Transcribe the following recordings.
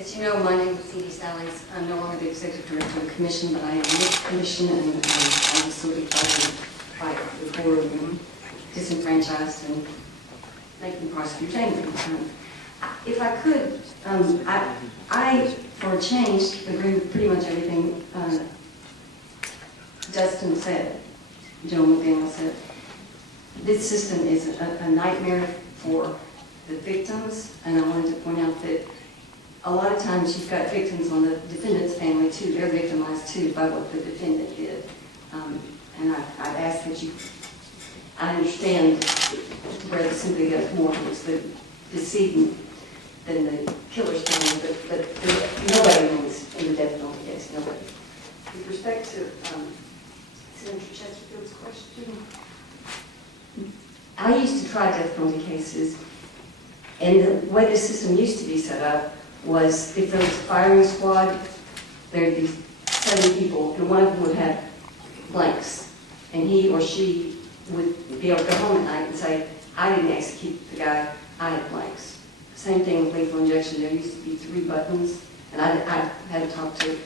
As you know, my name is Didi Sallings. I'm no longer the executive director of the commission, but I am with the commission, and I was sort of trying to fight the poor and disenfranchised and making prosecutors angry. If I could, I, for a change, agree with pretty much everything Dustin said, Joe McDaniel said. This system is a nightmare for the victims, and I wanted to point out that a lot of times you've got victims on the defendant's family too. They're victimized too by what the defendant did. And I'd ask that you, I understand where the sympathy goes more towards the decedent than the killer's family, but nobody wins in the death penalty case, nobody. With respect to Senator Chesterfield's question, I used to try death penalty cases, and the way the system used to be set up was if there was a firing squad, there'd be 7 people, and one of them would have blanks, and he or she would be able to go home at night and say, I didn't execute the guy, I had blanks. Same thing with lethal injection. There used to be 3 buttons, and I had to talk to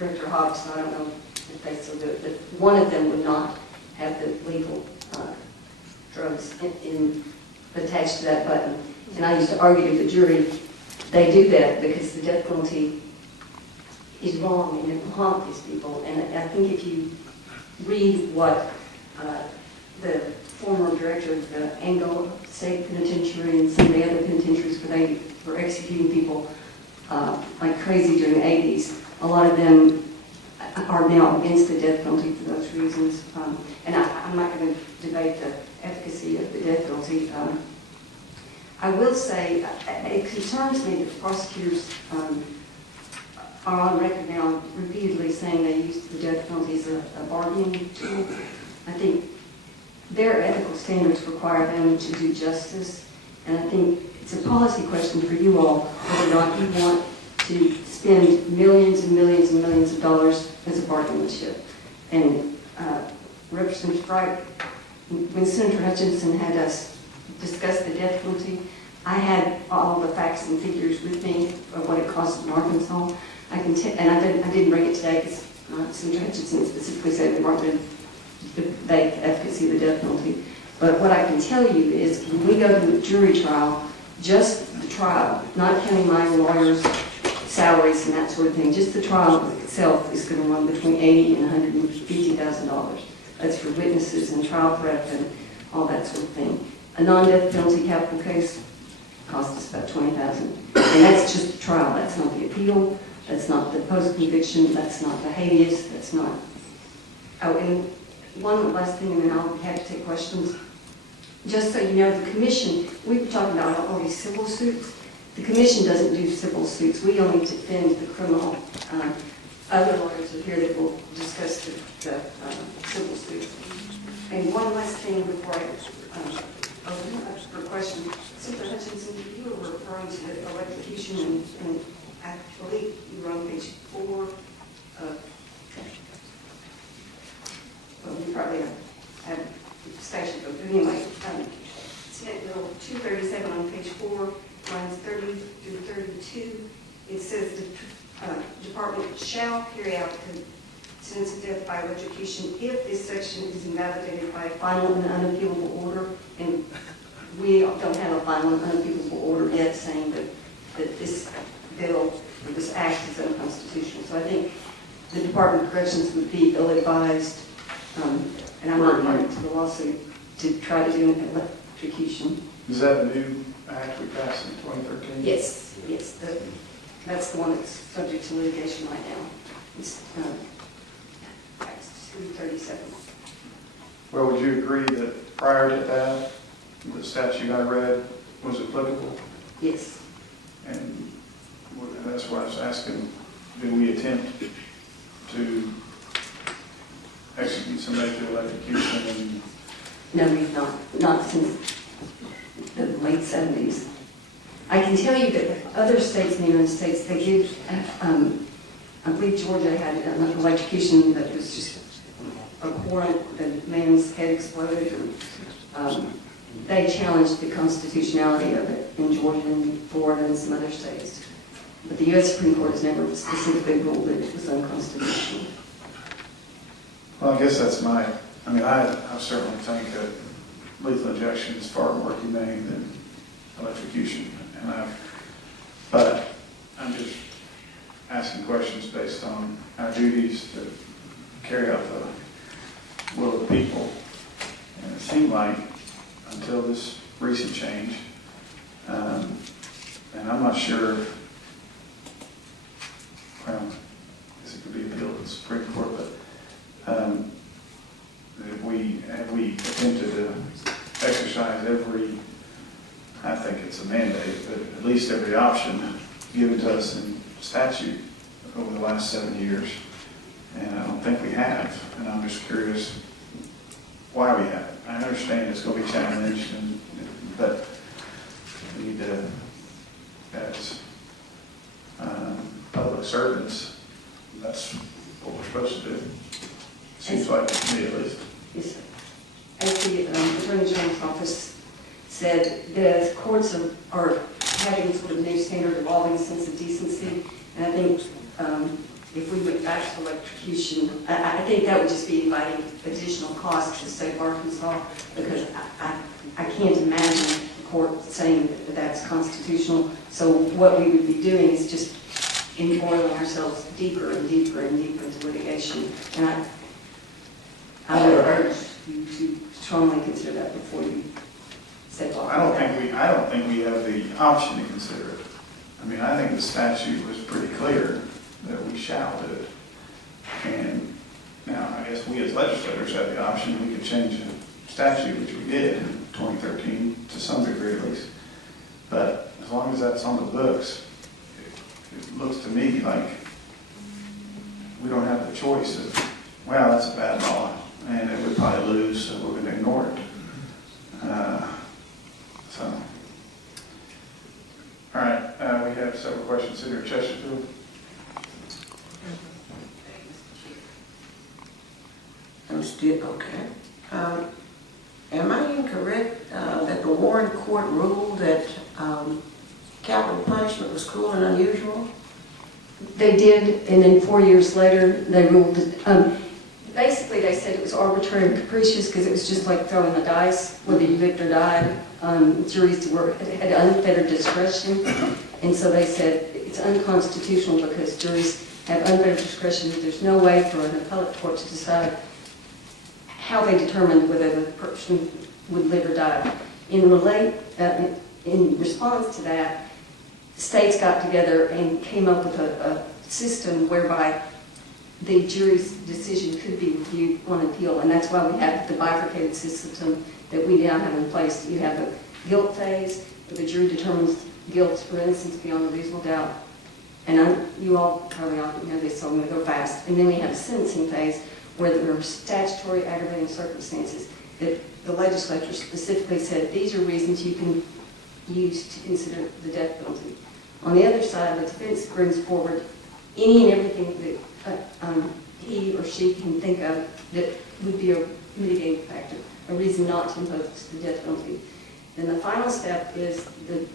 Director Hobbs, so I don't know if they still do it, but one of them would not have the lethal drugs attached to that button. And I used to argue to the jury, they do that because the death penalty is wrong and it will haunt these people. And I think if you read what the former director of the Angola State Penitentiary and some of the other penitentiaries where they were executing people like crazy during the 80s, a lot of them are now against the death penalty for those reasons. And I'm not going to debate the efficacy of the death penalty. I will say it concerns me that prosecutors are on record now repeatedly saying they use the death penalty as a bargaining tool. I think their ethical standards require them to do justice, and I think it's a policy question for you all whether or not you want to spend millions and millions and millions of dollars as a bargaining chip. And Representative Wright, when Senator Hutchinson had us discuss the death penalty, I had all the facts and figures with me of what it costs in Arkansas. I didn't bring it today because Senator Hutchinson specifically said we weren't going to debate the efficacy of the death penalty. But what I can tell you is when we go to a jury trial, just the trial, not counting my lawyers' salaries and that sort of thing, just the trial itself is going to run between $80,000 and $150,000. That's for witnesses and trial prep and all that sort of thing. A non-death penalty capital case costs us about $20,000. And that's just the trial. That's not the appeal. That's not the post-conviction. That's not the habeas. That's not... Oh, and one last thing, and then I'll have to take questions. Just so you know, the commission, we were talking about all these civil suits. The commission doesn't do civil suits. We only defend the criminal. Other lawyers are here that will discuss the civil suits. And one last thing before I open up for a question. Senator Hutchinson, you were referring to electrocution, and I believe you were on page 4 of, well, you probably have a statute book, but anyway, Senate Bill 237 on page 4, lines 30 through 32, it says the department shall carry out the sentence of death by electrocution if this section is invalidated by a final and unappealable order. And we don't have a final and unappealable order yet saying that this bill or this act is unconstitutional. So I think the Department of Corrections would be ill-advised, and I'm not party to the lawsuit, to try to do an electrocution. Is that a new act we passed in 2013? Yes, yes. That's the one that's subject to litigation right now. It's 337. Well, would you agree that prior to that, the statute I read was applicable? Yes. And that's why I was asking, do we attempt to execute somebody through electrocution? And no, we've not since the late 70s. I can tell you that other states in the United States, they give, I believe Georgia had an electrocution that was just abhorrent, the man's head exploded. They challenged the constitutionality of it in Georgia and Florida and some other states. But the U.S. Supreme Court has never specifically ruled that it was unconstitutional. Well, I guess that's I certainly think that lethal injection is far more humane than electrocution. But I'm just asking questions based on our duties to carry out the will of the people. And it seemed like until this recent change, and I'm not sure, well, I guess it could be appealed to the Supreme Court, but have we attempted to exercise every, I think it's a mandate, but at least every option given to us in statute over the last 7 years? And I don't think we have, and I'm just curious why we haven't. I understand it's going to be challenged, but we need to, as public servants, that's what we're supposed to do. Seems like to me, at least. Yes, sir. As the Attorney General's office said, the courts are having sort of new standard evolving sense of decency, and I think if we went back to electrocution, I think that would just be inviting additional costs to the state of Arkansas, because I can't imagine the court saying that that's constitutional. So what we would be doing is just embroiling ourselves deeper and deeper and deeper into litigation. And I would urge you to strongly consider that before you set off. I don't think we have the option to consider it. I mean, I think the statute was pretty clear that we shall do it. And now, I guess we as legislators have the option. We could change the statute, which we did in 2013 to some degree at least. But as long as that's on the books, it looks to me like we don't have the choice of, well, that's a bad law, and it would probably lose, so we're going to ignore it. All right, we have several questions. Senator Chesterfield. I'm still, okay. Am I incorrect that the Warren Court ruled that capital punishment was cruel and unusual? They did, and then 4 years later, they ruled that, basically they said it was arbitrary and capricious because it was just like throwing the dice, whether you lived or died. Juries had unfettered discretion, and so they said it's unconstitutional because juries have unfettered discretion. There's no way for an appellate court to decide how they determined whether the person would live or die. In response to that, the states got together and came up with a system whereby the jury's decision could be reviewed on appeal, and that's why we have the bifurcated system that we now have in place. You have a guilt phase, where the jury determines guilt or innocence beyond a reasonable doubt, and you all probably already know this, so I'm going to go fast. And then we have a sentencing phase, where there are statutory aggravating circumstances that the legislature specifically said these are reasons you can use to consider the death penalty. On the other side, the defense brings forward any and everything that he or she can think of that would be a mitigating factor, a reason not to impose the death penalty. Then the final step is the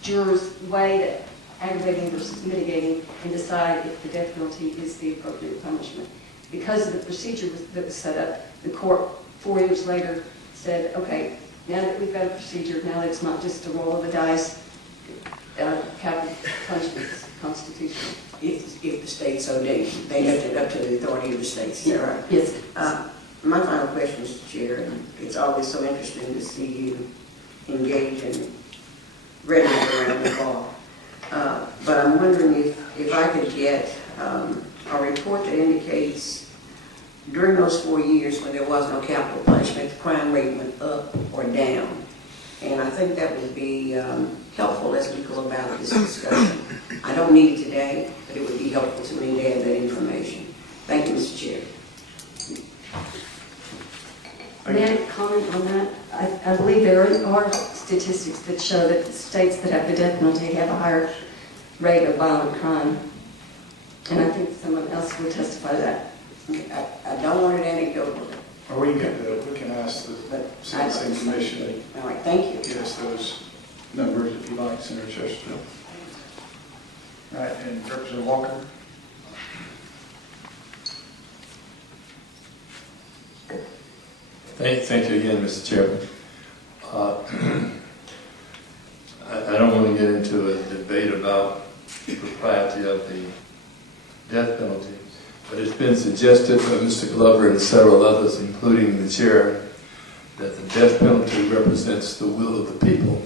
jurors weigh that aggravating versus mitigating and decide if the death penalty is the appropriate punishment. Because of the procedure that was set up, the court 4 years later said, okay, now that we've got a procedure, now that it's not just a roll of the dice, capital punishment is constitutional. If the state so did, they left it up to the authority of the states. Is that right? Yes. My final question, Mr. Chair, and it's always so interesting to see you engage in rhetoric around the law. But I'm wondering if I could get a report that indicates during those 4 years when there was no capital punishment, the crime rate went up or down. And I think that would be helpful as we go about this discussion. I don't need it today, but it would be helpful to me to have that information. Thank you, Mr. Chair. May I comment on that? I believe there are statistics that show that the states that have the death penalty have a higher rate of violent crime. And I think someone else will testify to that. I don't want it anecdotal. Or we can ask the Sentencing Commission. All right, thank you. Get us those numbers if you like, Senator Chesterfield. All right, and Representative Walker? Thank you again, Mr. Chairman. I don't want to get into a debate about the propriety of the death penalty, but it's been suggested by Mr. Glover and several others, including the chair, that the death penalty represents the will of the people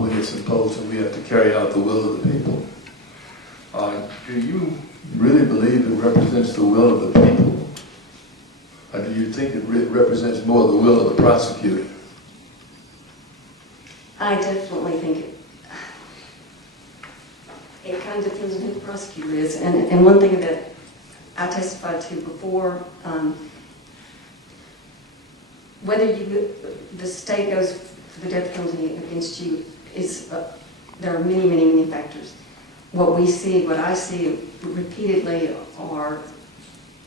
when it's imposed, and we have to carry out the will of the people. Do you really believe it represents the will of the people? Or do you think it represents more the will of the prosecutor? I definitely think it kind of depends on who the prosecutor is. And one thing that I testified to before, whether the state goes for the death penalty against you, there are many, many, many factors. What I see repeatedly are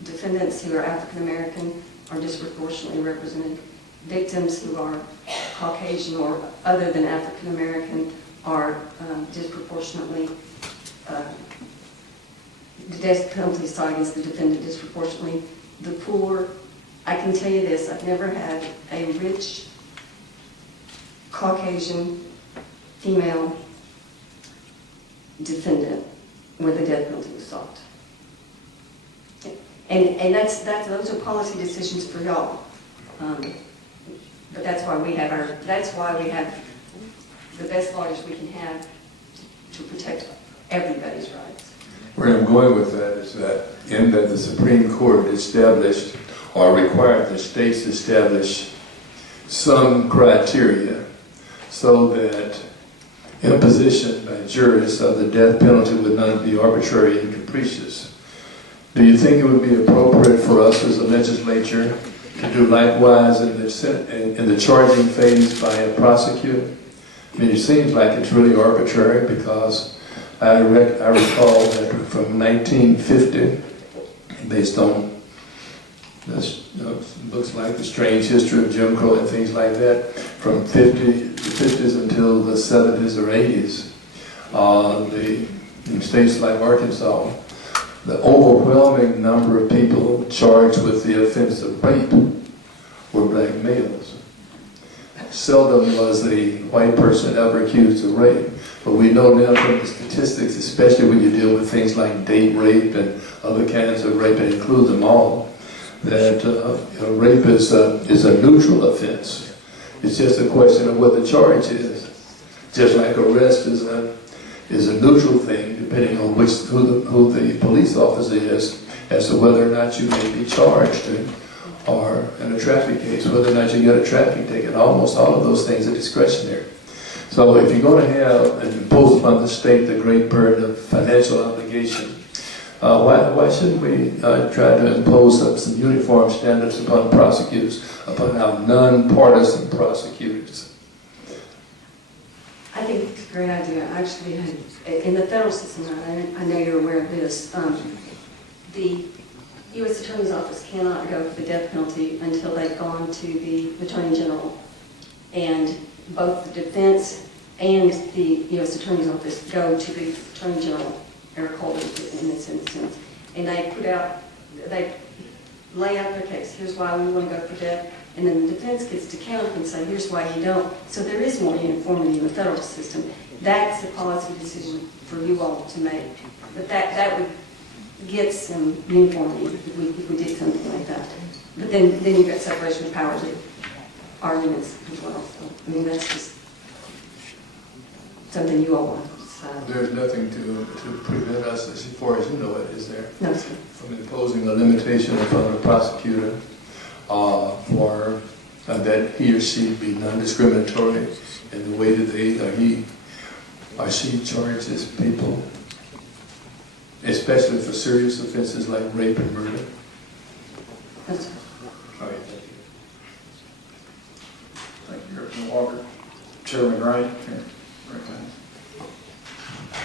defendants who are African American are disproportionately represented. Victims who are Caucasian or other than African American are disproportionately, the death penalty is sought against the defendant disproportionately. The poor, I can tell you this, I've never had a rich Caucasian female defendant where the death penalty was sought. And those are policy decisions for y'all. But that's why we have the best lawyers we can have to protect everybody's rights. Where I'm going with that is that in that the Supreme Court established or required the states to establish some criteria so that imposition by juries of the death penalty would not be arbitrary and capricious. Do you think it would be appropriate for us as a legislature to do likewise in the charging phase by a prosecutor? I mean, it seems like it's really arbitrary because I recall that from 1950, based on this, looks like the strange history of Jim Crow and things like that, from the 50s until the 70s or 80s, in states like Arkansas, the overwhelming number of people charged with the offense of rape were black males. Seldom was a white person ever accused of rape. But we know now from the statistics, especially when you deal with things like date rape and other kinds of rape, and include them all, that rape is a neutral offense. It's just a question of what the charge is. Just like arrest is a neutral thing, depending on who the police officer is, as to whether or not you may be charged, or in a traffic case, whether or not you get a traffic ticket. Almost all of those things are discretionary. So if you're going to have and impose upon the state the great burden of financial obligation, why shouldn't we try to impose some uniform standards upon prosecutors, upon our non-partisan prosecutors? I think it's a great idea. Actually, in the federal system, I know you're aware of this, the U.S. Attorney's Office cannot go for the death penalty until they've gone to the Attorney General. And both the defense and the U.S. Attorney's Office go to the Attorney General, Eric Holder, in this instance. And they lay out their case. Here's why we want to go for death. And then the defense gets to counter and say, here's why you don't. So there is more uniformity in the federal system. That's a policy decision for you all to make. But that would get some uniformity if we did something like that. But then you've got separation of powers arguments as well. So, I mean, that's just something you all want to decide. There's nothing to prevent us, as far as you know it, is there? No, sir. From imposing a limitation upon a prosecutor for that he or she be non-discriminatory in the way that they or he or she charges people, especially for serious offenses like rape and murder. That's right. All right, thank you. Thank you, Representative Walker. Chairman Wright, here.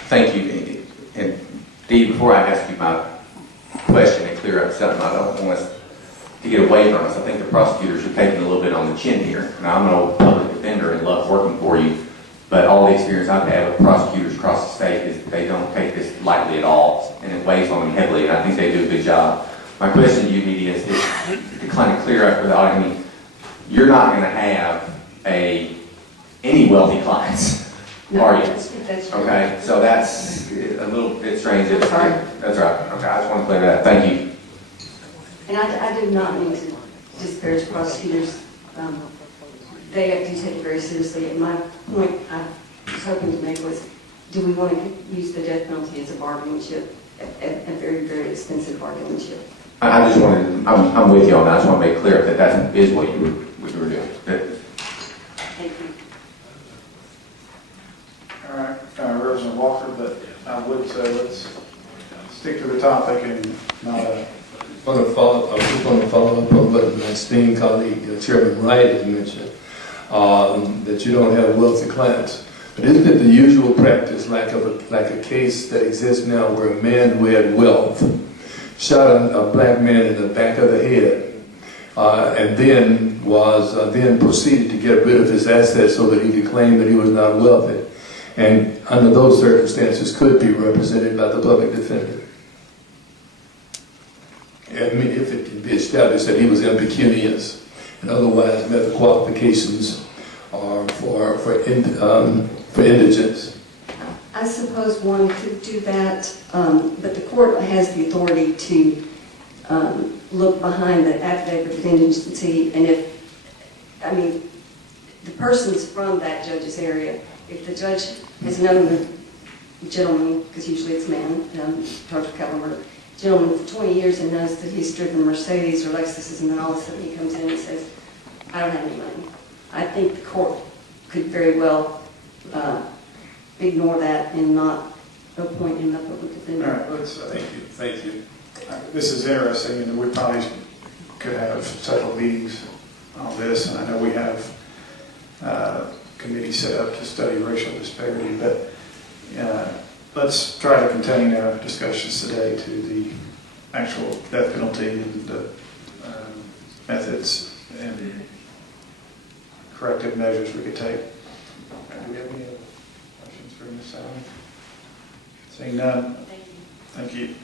Thank you. And Dee, before I ask you my question and clear up something, I don't want us to get away from us. I think the prosecutors are taking a little bit on the chin here. Now, I'm an old public defender and love working for you, but all the experience I've had with prosecutors across the state is that they don't take this lightly at all, and it weighs on them heavily, and I think they do a good job. My question to you, Didi, is to kind of clear up for the audience. I mean, you're not going to have any wealthy clients, are you? That's Okay, so that's a little bit strange. I'm sorry. That's right. Okay, I just want to clear that. Thank you. And I do not mean to disparage prosecutors. They do take it very seriously. And my point I was hoping to make was, do we want to use the death penalty as a bargaining chip, a very, very expensive bargaining chip? I just wanted, I'm with you on that. I just want to make clear that that is what you were doing. Thank you. All right, Representative Walker, but I would say let's stick to the topic and not I just want to follow up on what my esteemed colleague, Chairman Wright, has mentioned, that you don't have wealthy clients. But isn't it the usual practice, like a case that exists now, where a man who had wealth shot a black man in the back of the head, and then proceeded to get rid of his assets so that he could claim that he was not wealthy, and under those circumstances could be represented by the public defender? I mean, if it can be established that he was impecunious and otherwise met the qualifications for indigence. I suppose one could do that, but the court has the authority to look behind the affidavit of indigency, and the person's from that judge's area. If the judge has known the gentleman, because usually it's man, charged with capital murder, gentleman for 20 years and knows that he's driven Mercedes or Lexuses, and then all of a sudden he comes in and says, I don't have any money. I think the court could very well ignore that and not appoint him a public defender. All right, Thank you. this is interesting, and we probably could have several meetings on this, and I know we have a committee set up to study racial disparity, but let's try to contain our discussions today to the actual death penalty and the methods and corrective measures we could take. Do we have any other questions for Ms. Sallings? Seeing none. Thank you. Thank you.